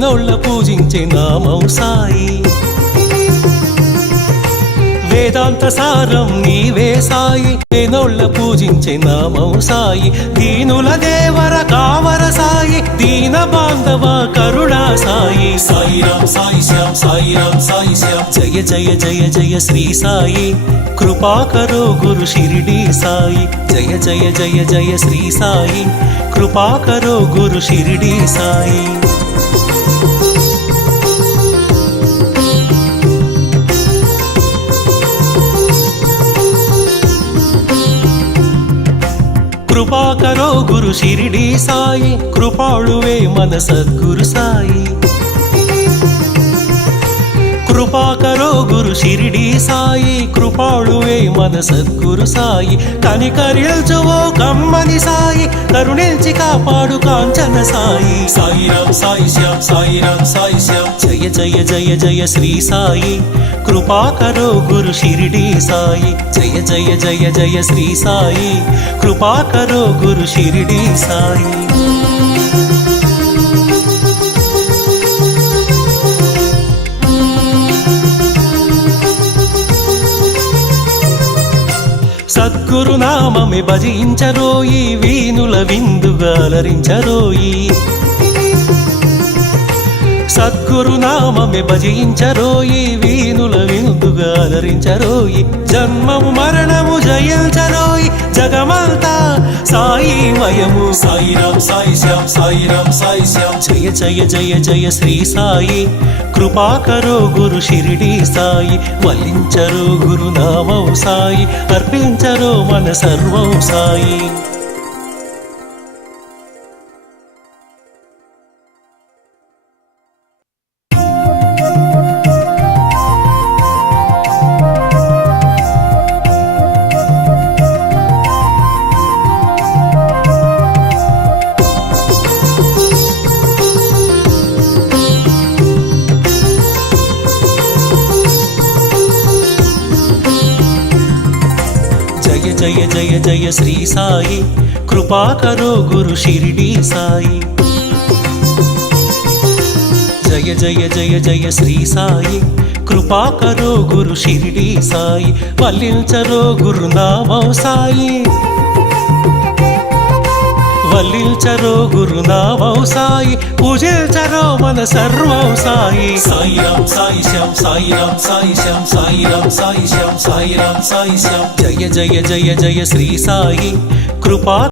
దీనోళ్ళ పూజించే నామం సాయి. వేదాంత సారం నీవే సాయి, దీనోళ్ళ పూజించే నామం సాయి. దీనుల దేవర కావర సాయి, దీన బాంధవ కరుణా సాయి. సాయిరాం సాయి శ్యామ్, సాయిరాం సాయి శ్యామ్. జయ జయ జయ జయ శ్రీ సాయి, కృపాకరో గురు షిరిడి సాయి. జయ జయ జయ జయ శ్రీ సాయి, కృపాకరో గురు షిరిడి సాయి. కృపాకరో గురు షిరిడి సాయి, కృపాళువే మన సద్గురు సాయి. కృపాకరో గురు షిరిడి సాయి, కృపాళువే మన సద్గురు సాయి. కనికరిల్చువో కమ్మని సాయి, కరుణించి కాపాడు కాంచన సాయి. సాయిరాం సాయి శ్యామ్, సాయిరాం సాయి శ్యామ్. జయ జయ జయ జయ శ్రీ సాయి, కృపాకరో గురు షిరిడి సాయి. జయ జయ జయ జయ శ్రీ సాయి, కృపాకరో గురు షిరిడి సాయి. సద్గురు నామమే భజించరోయి, వీనుల విందుగా అలరించరోయి. సద్గురు నామమే భజించరోయి, వీనుల విందుగా అలరించరోయి. జన్మము మరణము జయించరోయి, జగమంతా సాయి మయము. సాయిరాం సాయి శ్యామ్, సాయిరాం సాయి శ్యామ్. జయ జయ జయ జయ శ్రీ సాయి, కృపాకరో గురు షిరిడి సాయి. వల్లించరో గురు నామం సాయి, అర్పించరో మన సర్వం సాయి. జయ జయ జయ శ్రీ సాయి, కృపాకరో గురు షిరిడి సాయి. జయ జయ జయ జయ శ్రీ సాయి, కృపాకరో గురు షిరిడి సాయి. వల్లించరో గురునామం సాయి, వల్లించరో గురునామం సాయి. పూజించరో మన సర్వం సాయి. సాయిరాం సాయి శ్యామ్, సాయిరాం సాయి శ్యామ్. సాయిరాం సాయి శ్యామ్, సాయిరాం సాయి శ్యామ్. జయ జయ జయ జయ శ్రీ సాయి, కృపా